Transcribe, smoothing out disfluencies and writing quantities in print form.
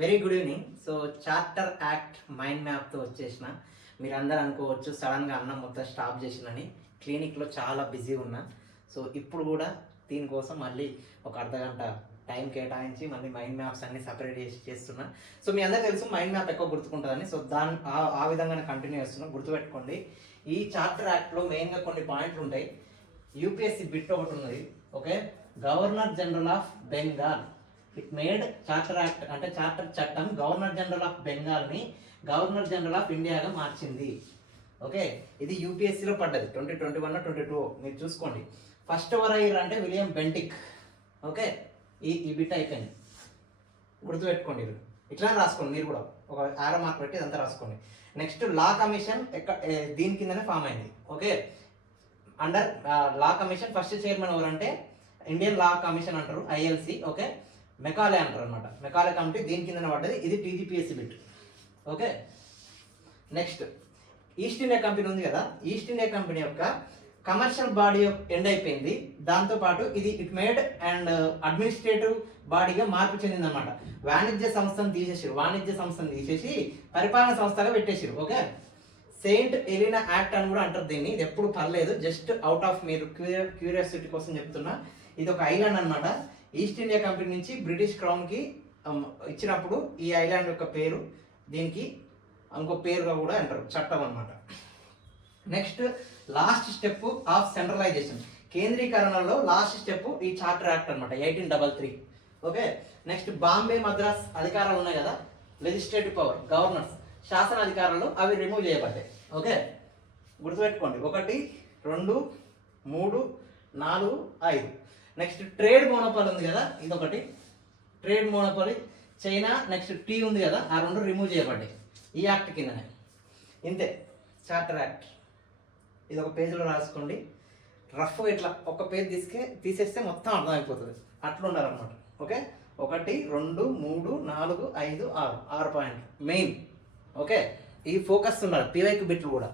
Very good evening. So charter act mind మ్యాప్తో వచ్చేసిన. మీరందరూ అనుకోవచ్చు సడన్గా అన్నం మొత్తం స్టాప్ చేసినని. క్లినిక్లో చాలా బిజీ ఉన్నా. సో ఇప్పుడు కూడా దీనికోసం మళ్ళీ ఒక అర్ధగంట టైం కేటాయించి మళ్ళీ మైండ్ మ్యాప్స్ అన్ని సపరేట్ చేస్తున్నా. సో మీ అందరికీ తెలుసు మైండ్ మ్యాప్ ఎక్కువ గుర్తుకుంటుందని. సో ఆ విధంగానే కంటిన్యూ చేస్తున్నా. గుర్తుపెట్టుకోండి, ఈ చార్టర్ యాక్ట్లో మెయిన్గా కొన్ని పాయింట్లు ఉంటాయి. యూపీఎస్సీ బిట్ ఒకటి ఉన్నది. Okay, governor general of Bengal it made charter act అంటే చార్టర్ చట్టం గవర్నర్ జనరల్ ఆఫ్ బెంగాల్ని గవర్నర్ జనరల్ ఆఫ్ ఇండియాగా మార్చింది. ఓకే, ఇది యూపీఎస్సీలో పడ్డది 2021 22. మీరు చూసుకోండి. ఫస్ట్ ఎవరు అయ్యారు అంటే విలియం బెంటిక్. ఓకే, ఈ బిట్ అయిపోయింది. గుర్తుపెట్టుకోండి, ఇట్లా రాసుకోండి. మీరు కూడా ఒక ఆరో మార్క్ పెట్టి ఇదంతా రాసుకోండి. నెక్స్ట్ లా కమిషన్ దీని కిందనే ఫామ్ అయింది. Okay, under law commission first chairman ఎవరంటే ఇండియన్ లా కమిషన్ అంటారు, ఐఎల్సి. ఓకే, మెకాలే అంటారు అనమాట. మెకాలే కమిటీ దీని కిందనే పడ్డది. ఇది TGPSC bit. Okay, next east India company ఉంది కదా, ఈస్ట్ ఇండియా కంపెనీ యొక్క కమర్షియల్ బాడీ ఎండ్ అయిపోయింది. దాంతోపాటు ఇది ఇట్ మేడ్ అండ్ అడ్మినిస్ట్రేటివ్ బాడీగా మార్పు చెందిందనమాట. వాణిజ్య సంస్థను తీసేసి పరిపాలన సంస్థగా పెట్టేసారు. ఓకే, సెయింట్ ఎలినా యాక్ట్ అని కూడా అంటారు దీన్ని. ఇది ఎప్పుడు పర్లేదు, జస్ట్ అవుట్ ఆఫ్ మీరు క్యూరియాసిటీ కోసం చెప్తున్నా. ఇది ఒక ఐలాండ్ అనమాట. ఈస్ట్ ఇండియా కంపెనీ నుంచి బ్రిటిష్ క్రౌన్కి ఇచ్చినప్పుడు ఈ ఐలాండ్ యొక్క పేరు దీనికి ఇంకో పేరుగా కూడా అంటారు, చట్టం అనమాట. Next last step of centralization, కేంద్రీకరణలో లాస్ట్ స్టెప్ ఈ చార్టర్ యాక్ట్ అనమాట, 1833. ఓకే, నెక్స్ట్ బాంబే మద్రాస్ అధికారాలు ఉన్నాయి కదా, లెజిస్లేటివ్ పవర్, గవర్నర్స్, శాసన అధికారాలు, అవి రిమూవ్ చేయబడ్డాయి. ఓకే, గుర్తుపెట్టుకోండి. 1 2 3 4 5. నెక్స్ట్ ట్రేడ్ మోనోపాల్ ఉంది కదా, ఇదొకటి ట్రేడ్ మోనోపాల్ చైనా. నెక్స్ట్ టీ ఉంది కదా, ఆ రెండు రిమూవ్ చేయబడ్డాయి ఈ యాక్ట్ కిందనే. ఇంతే చార్టర్ యాక్ట్. ఇది ఒక పేజీలో రాసుకోండి. రఫ్గా ఇట్లా ఒక పేజ్ తీసేస్తే మొత్తం అర్థమైపోతుంది. అట్లా ఉండాలన్నమాట. ఓకే, 1 2 3 4 5 6 పాయింట్లు మెయిన్. ఓకే, ఈ ఫోకస్ ఉండాలి. పీవైకి బిట్లు కూడా.